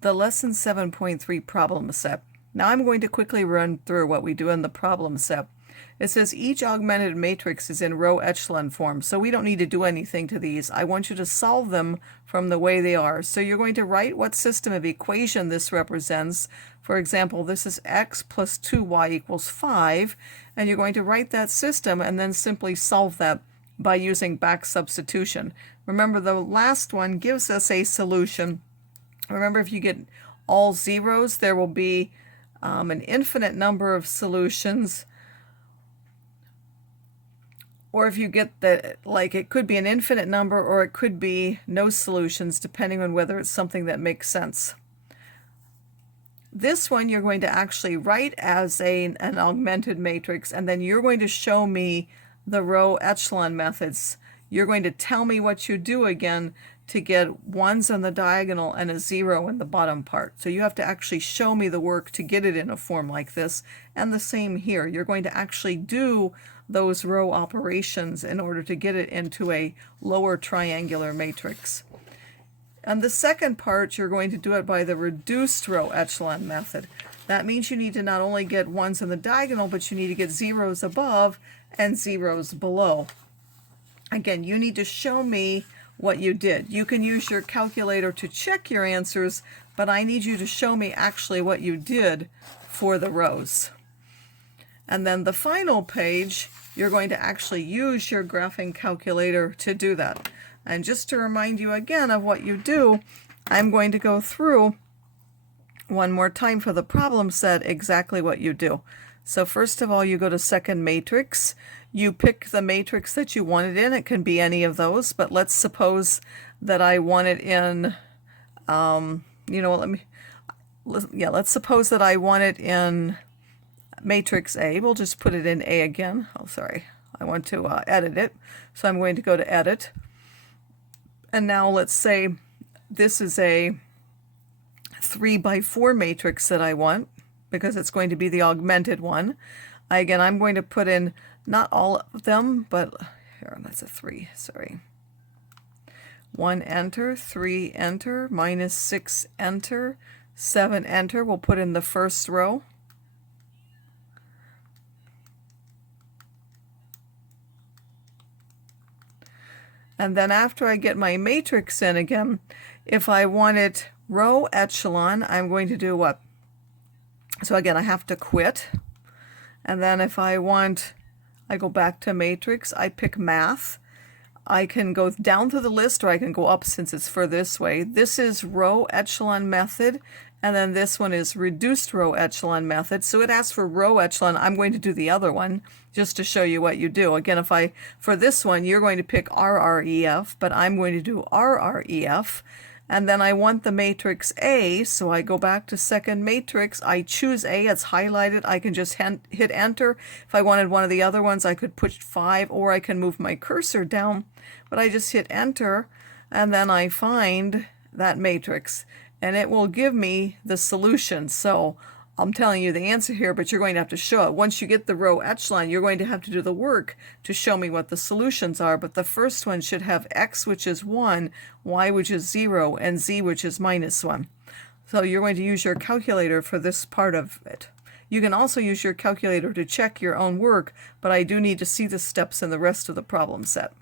the Lesson 7.3 problem set. Now I'm going to quickly run through what we do in the problem set. It says each augmented matrix is in row echelon form, so we don't need to do anything to these. I want you to solve them from the way they are. So you're going to write what system of equation this represents. For example, this is x plus 2y equals 5, and you're going to write that system and then simply solve that by using back substitution. Remember, the last one gives us a solution. Remember, if you get all zeros, there will be an infinite number of solutions. Or if you get the, like, it could be an infinite number or it could be no solutions, depending on whether it's something that makes sense. This one you're going to actually write as an augmented matrix, and then you're going to show me the row echelon methods. You're going to tell me what you do again to get ones on the diagonal and a 0 in the bottom part. So you have to actually show me the work to get it in a form like this. And the same here. You're going to actually do those row operations in order to get it into a lower triangular matrix. And the second part, you're going to do it by the reduced row echelon method. That means you need to not only get ones in the diagonal, but you need to get zeros above and zeros below. Again, you need to show me what you did. You can use your calculator to check your answers, but I need you to show me actually what you did for the rows. And then the final page, you're going to actually use your graphing calculator to do that. And just to remind you again of what you do, I'm going to go through one more time for the problem set exactly what you do. So first of all, you go to second matrix. You pick the matrix that you want it in. It can be any of those, but let's suppose that I want it in, let's suppose that I want it in matrix A. We'll just put it in A again. Oh, sorry. I want to edit it. So I'm going to go to edit. And now let's say this is a 3x4 matrix that I want, because it's going to be the augmented one. Again, I'm going to put in not all of them, but here, that's a 3, sorry. 1 enter, 3 enter, minus 6 enter, 7 enter. We'll put in the first row. And then after I get my matrix in again, if I want it row echelon, I'm going to do what? So again, I have to quit. And then if I go back to matrix, I pick math. I can go down through the list, or I can go up since it's further this way. This is row echelon method, and then this one is reduced row echelon method. So it asks for row echelon. I'm going to do the other one just to show you what you do. Again, for this one, you're going to pick RREF, but I'm going to do RREF. And then I want the matrix A, so I go back to second matrix. I choose A, it's highlighted. I can just hit enter. If I wanted one of the other ones, I could push 5, or I can move my cursor down. But I just hit enter, and then I find that matrix. And it will give me the solution. So I'm telling you the answer here, but you're going to have to show it. Once you get the row echelon, you're going to have to do the work to show me what the solutions are. But the first one should have x, which is 1, y, which is 0, and z, which is minus 1. So you're going to use your calculator for this part of it. You can also use your calculator to check your own work, but I do need to see the steps in the rest of the problem set.